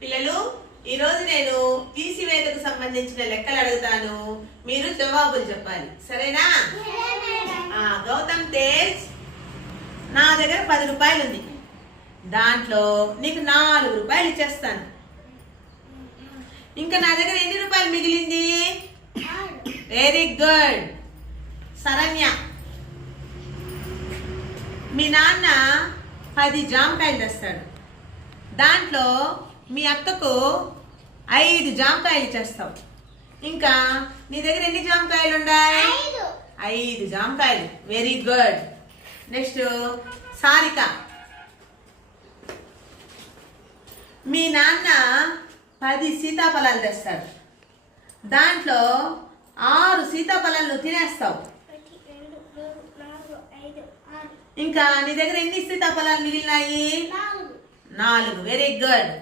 పిల్లలు, ఈరోజు నేను తీసివేతకు సంబంధించిన లెక్కలు అడుగుతాను. మీరు జవాబులు చెప్పాలి, సరేనా? గౌతమ్ తేజ్, నా దగ్గర 10 రూపాయలు ఉంది. దాంట్లో నీకు 4 రూపాయలు ఇచ్చేస్తాను. ఇంకా నా దగ్గర ఎన్ని రూపాయలు మిగిలింది? Very good. శరణ్య, మీ నాన్న 10 జామకాయలు తెస్తాడు. దాంట్లో మీ అక్కకు 5 జామకాయలు ఇచ్చేస్తావు. ఇంకా నీ దగ్గర ఎన్ని జామకాయలు ఉన్నాయి? 5 జామకాయలు. Very good. నెక్స్ట్ సారిక, మీ నాన్న 10 సీతాఫలాలు తెస్తాడు. దాంట్లో 6 సీతాఫలాలు నువ్వు తినేస్తావు. ఇంకా నీ దగ్గర ఎన్ని సీతాఫలాలు మిగిలినాయి? 4. Very good.